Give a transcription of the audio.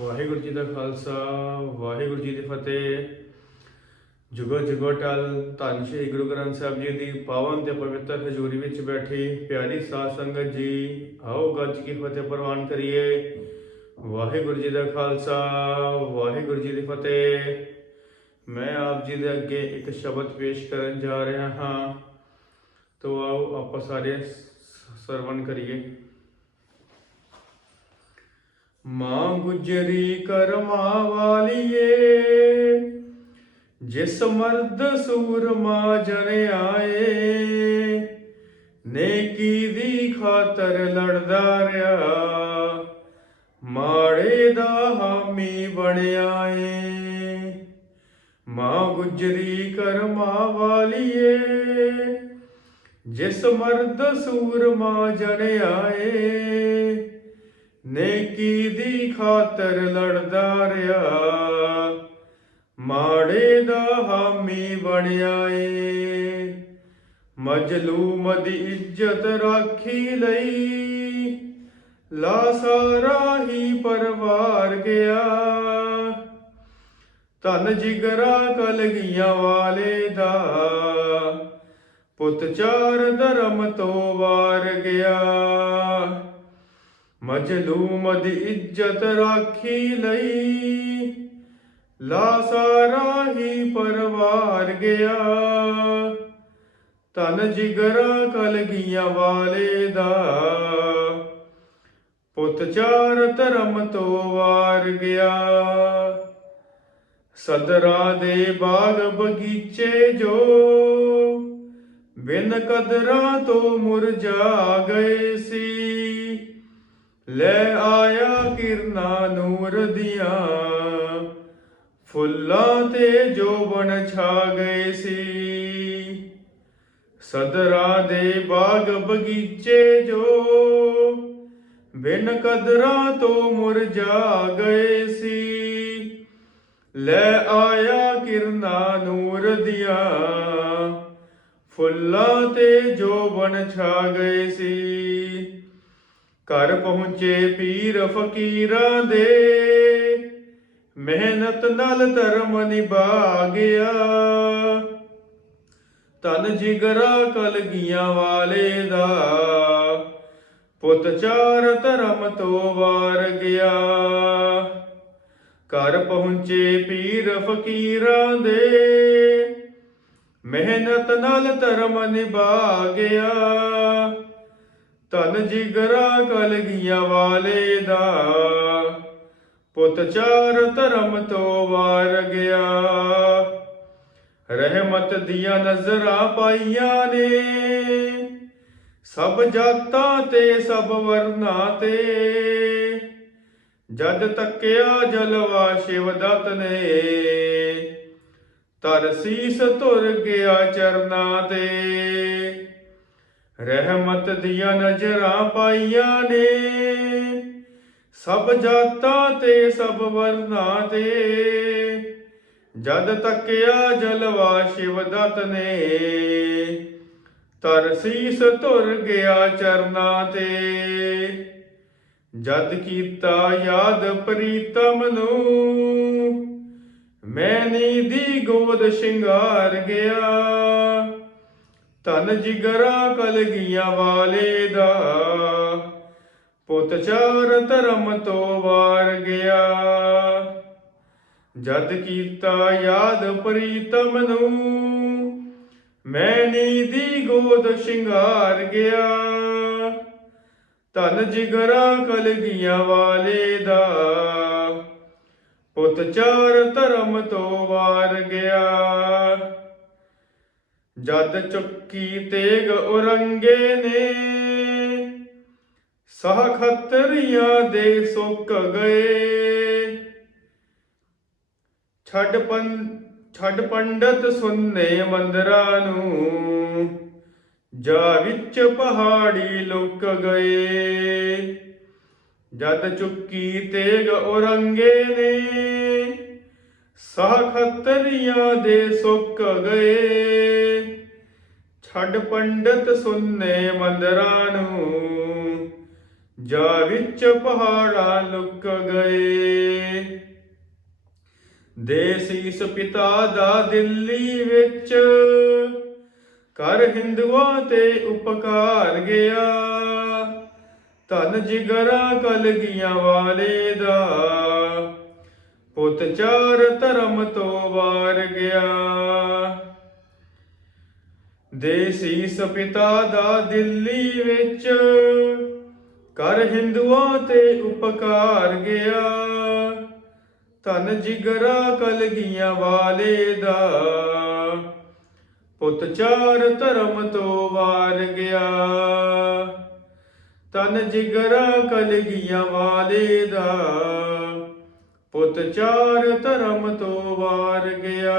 ਵਾਹਿਗੁਰੂ ਜੀ ਦਾ ਖਾਲਸਾ, ਵਾਹਿਗੁਰੂ ਜੀ ਦੀ ਫਤਿਹ। ਜੁਗੋ ਜੁਗੋ ਟਲ, ਧੰਨ ਸ਼੍ਰੀ ਗੁਰੂ ਗ੍ਰੰਥ ਸਾਹਿਬ ਜੀ ਦੀ ਪਾਵਨ ਤੇ ਪਵਿੱਤਰ ਹਜ਼ੂਰੀ ਵਿੱਚ ਬੈਠੀ ਪਿਆਰੀ ਸਾਧ ਸੰਗਤ ਜੀ, ਆਓ ਗੱਜ ਕੀ ਫਤਿਹ ਪ੍ਰਵਾਨ ਕਰੀਏ। ਵਾਹਿਗੁਰੂ ਜੀ ਦਾ ਖਾਲਸਾ, ਵਾਹਿਗੁਰੂ ਜੀ ਦੀ ਫਤਿਹ। ਮੈਂ ਆਪ ਜੀ ਦੇ ਅੱਗੇ ਇੱਕ ਸ਼ਬਦ ਪੇਸ਼ ਕਰਨ ਜਾ ਰਿਹਾ ਹਾਂ। ਤੋ ਆਓ ਆਪਾਂ ਸਾਰੇ ਸ- ਸਰਵਣ ਕਰੀਏ। ਮਾਂ ਗੁਜਰੀ ਕਰਮਾ ਵਾਲੀਏ। ਜਿਸ ਮਰਦ ਸੂਰਮਾ ਜਨ ਆਏ, ਨੇਕੀ ਦੀ ਖਾਤਰ ਲੜਦਾ ਰਿਹਾ। ਮਾੜੇ ਦਾ ਹਾਮੀ ਬਣਿਆ ਏ ਮਾਂ ਗੁਜਰੀ ਕਰਮਾ ਵਾਲੀਏ। ਜਿਸ ਮਰਦ ਸੂਰਮਾ ਜਨ ਆਏ ਨੇਕੀ ਦੀ ਖਾਤਰ ਲੜਦਾ ਰਿਹਾ। ਮਾੜੇ ਦਾ ਹਾਮੀ ਬਣਿਆ ਏ ਮਜਲੂਮ ਦੀ ਇੱਜ਼ਤ ਰਾਖੀ ਲਈ ਲਾਸਾਰਾ ਹੀ ਪਰਵਾਰ ਗਿਆ। ਧਨ ਜਿਗਰਾ ਕਲਗੀਆਂ ਵਾਲੇ ਦਾ ਪੁੱਤ ਚਾਰ ਧਰਮ ਤੋਂ ਵਾਰ ਗਿਆ। ਮਜਲੂਮ ਦੀ ਇੱਜ਼ਤ ਰਾਖੀ ਲਈ ਲਾਸਾਰਾ ਹੀ ਪਰਵਾਰ ਗਿਆ ਤਨ ਜਿਗਰਾ ਕਲਗੀਆਂ ਵਾਲੇ ਦਾ ਪੁੱਤ ਚਾਰ ਧਰਮ ਤੋਂ ਵਾਰ ਗਿਆ ਸਦਰਾ ਦੇ ਬਾਗ ਬਗੀਚੇ ਜੋ ਬਿਨ ਕਦਰਾਂ ਤੋਂ ਮੁਰਝਾ ਗਏ ਸੀ ਲੈ ਆਇਆ ਕਿਰਨਾ ਨੂਰ ਦੀਆਂ, ਫੁੱਲਾਂ ਤੇ ਜੋਬਨ ਛਾ ਗਏ ਸੀ। ਸਦਰਾ ਦੇ ਬਾਗ ਬਗੀਚੇ ਜੋ ਬਿਨ ਕਦਰਾਂ ਤੋਂ ਮੁਰਝਾ ਗਏ ਸੀ। ਲੈ ਆਇਆ ਕਿਰਨਾ ਨੂਰ ਦੀਆਂ, ਫੁੱਲਾਂ ਤੇ ਜੋਬਨ ਛਾ ਗਏ ਸੀ। ਘਰ ਪਹੁੰਚੇ ਪੀਰ ਫਕੀਰਾਂ ਦੇ। ਮਿਹਨਤ ਨਾਲ ਧਰਮ ਨਿਭਾ ਗਿਆ। ਤਨ ਜਿਗਰਾ ਕਲਗੀਆਂ ਵਾਲੇ ਦਾ। ਪੁੱਤ ਚਾਰ ਧਰਮ ਤੋਂ ਵਾਰ ਗਿਆ। ਘਰ ਪਹੁੰਚੇ ਪੀਰ ਫਕੀਰਾਂ ਦੇ। ਮਿਹਨਤ ਨਾਲ ਧਰਮ ਨਿਭਾ ਗਿਆ। ਧਨ ਜਿਗਰਾ ਕਲਗੀਆਂ ਵਾਲੇ ਦਾ। ਪੁੱਤ ਚਾਰ ਧਰਮ ਤੋਂ ਵਾਰ ਗਿਆ। ਰਹਿਮਤ ਦੀਆਂ ਨਜ਼ਰਾਂ ਪਾਈਆਂ ਨੇ। ਸਭ ਜਾਤਾਂ ਤੇ ਸਭ ਵਰਨਾ ਤੇ। ਜਦ ਤੱਕਿਆ ਜਲਵਾ ਸ਼ਿਵਦਤ ਨੇ। ਤਰਸੀਸ ਧੁਰ ਗਿਆ ਚਰਨਾਂ ਤੇ। ਰਹਿਮਤ ਦੀਆਂ ਨਜ਼ਰਾਂ ਪਾਈਆਂ ਨੇ। ਸਭ ਜਾਤਾਂ ਤੇ ਸਭ ਵਰਨਾਂ ਤੇ ਜਦ ਤੱਕਿਆ ਜਲਵਾ ਸ਼ਿਵਦਤ ਨੇ। ਤਰਸੀਸ ਧੁਰ ਗਿਆ ਚਰਨਾਂ ਤੇ। ਜਦ ਕੀਤਾ ਯਾਦ ਪ੍ਰੀਤਮ ਨੂੰ ਮੈਨੀ ਦੀ ਗੋਦ ਸ਼ਿੰਗਾਰ ਗਿਆ। ਧਨ ਜਿਗਰਾ ਕਲਗੀਆਂ ਵਾਲੇ ਦਾ। ਪੁੱਤ ਚਾਰ ਧਰਮ ਤੋਂ ਵਾਰ ਗਿਆ। ਜਦ ਕੀਤਾ ਯਾਦ ਪ੍ਰੀਤਮ ਨੂੰ ਮੈਨੀ ਦੀ ਗੋਦ ਸ਼ਿੰਗਾਰ ਗਿਆ। ਧਨ ਜਿਗਰਾ ਕਲਗੀਆਂ ਵਾਲੇ ਦਾ। ਪੁੱਤ ਚਾਰ ਧਰਮ ਤੋਂ ਵਾਰ ਗਿਆ। ਜਦ ਚੁੱਕੀ ਤੇਗ ਉਰੰਗੇ ਨੇ, ਸਹ ਖੱਤਰੀਆਂ ਦੇ ਸੁੱਕ ਗਏ। ਛੱਡ ਪੰ, ਛੱਡ ਪੰਡਤ ਸੁੰਨੇ ਮੰਦਰਾਂ ਨੂੰ, ਜਾ ਵਿੱਚ ਪਹਾੜੀ ਲੁਕ ਗਏ। ਜਦ ਚੁੱਕੀ ਤੇਗ ਉਰੰਗੇ ਨੇ, ਸਾਹ ਖਤਰੀਆਂ ਦੇ ਸੁੱਕ ਗਏ। ਛੱਡ ਪੰਡਤ ਸੁੰਨੇ ਮੰਦਰਾਂ ਨੂੰ, ਜਾ ਵਿੱਚ ਪਹਾੜਾ ਲੁਕ ਗਏ। ਦੇਸੀਸ ਪਿਤਾ ਦਾ ਦਿੱਲੀ ਵਿੱਚ ਕਰ ਹਿੰਦੂਆਂ ਤੇ ਉਪਕਾਰ ਗਿਆ। ਧਨ ਜਿਗਰਾ ਕਲਗੀਆਂ ਵਾਲੇ ਦਾ, ਪੁੱਤ ਚਾਰ ਧਰਮ ਤੋਂ ਵਾਰ ਗਿਆ। ਦੇਸੀਸ ਪਿਤਾ ਦਾ ਦਿੱਲੀ ਵਿੱਚ, ਕਰ ਹਿੰਦੂਆਂ ਤੇ ਉਪਕਾਰ ਗਿਆ। ਧਨ ਜਿਗਰਾ ਕਲਗੀਆਂ ਵਾਲੇ ਦਾ, ਪੁੱਤ ਚਾਰ ਧਰਮ ਤੋਂ ਵਾਰ ਗਿਆ। ਤਨ ਜਿਗਰਾ ਕਲਗੀਆਂ ਵਾਲੇ ਦਾ, ਪੁੱਤ ਚਾਰ ਧਰਮ ਤੋਂ ਵਾਰ ਗਿਆ।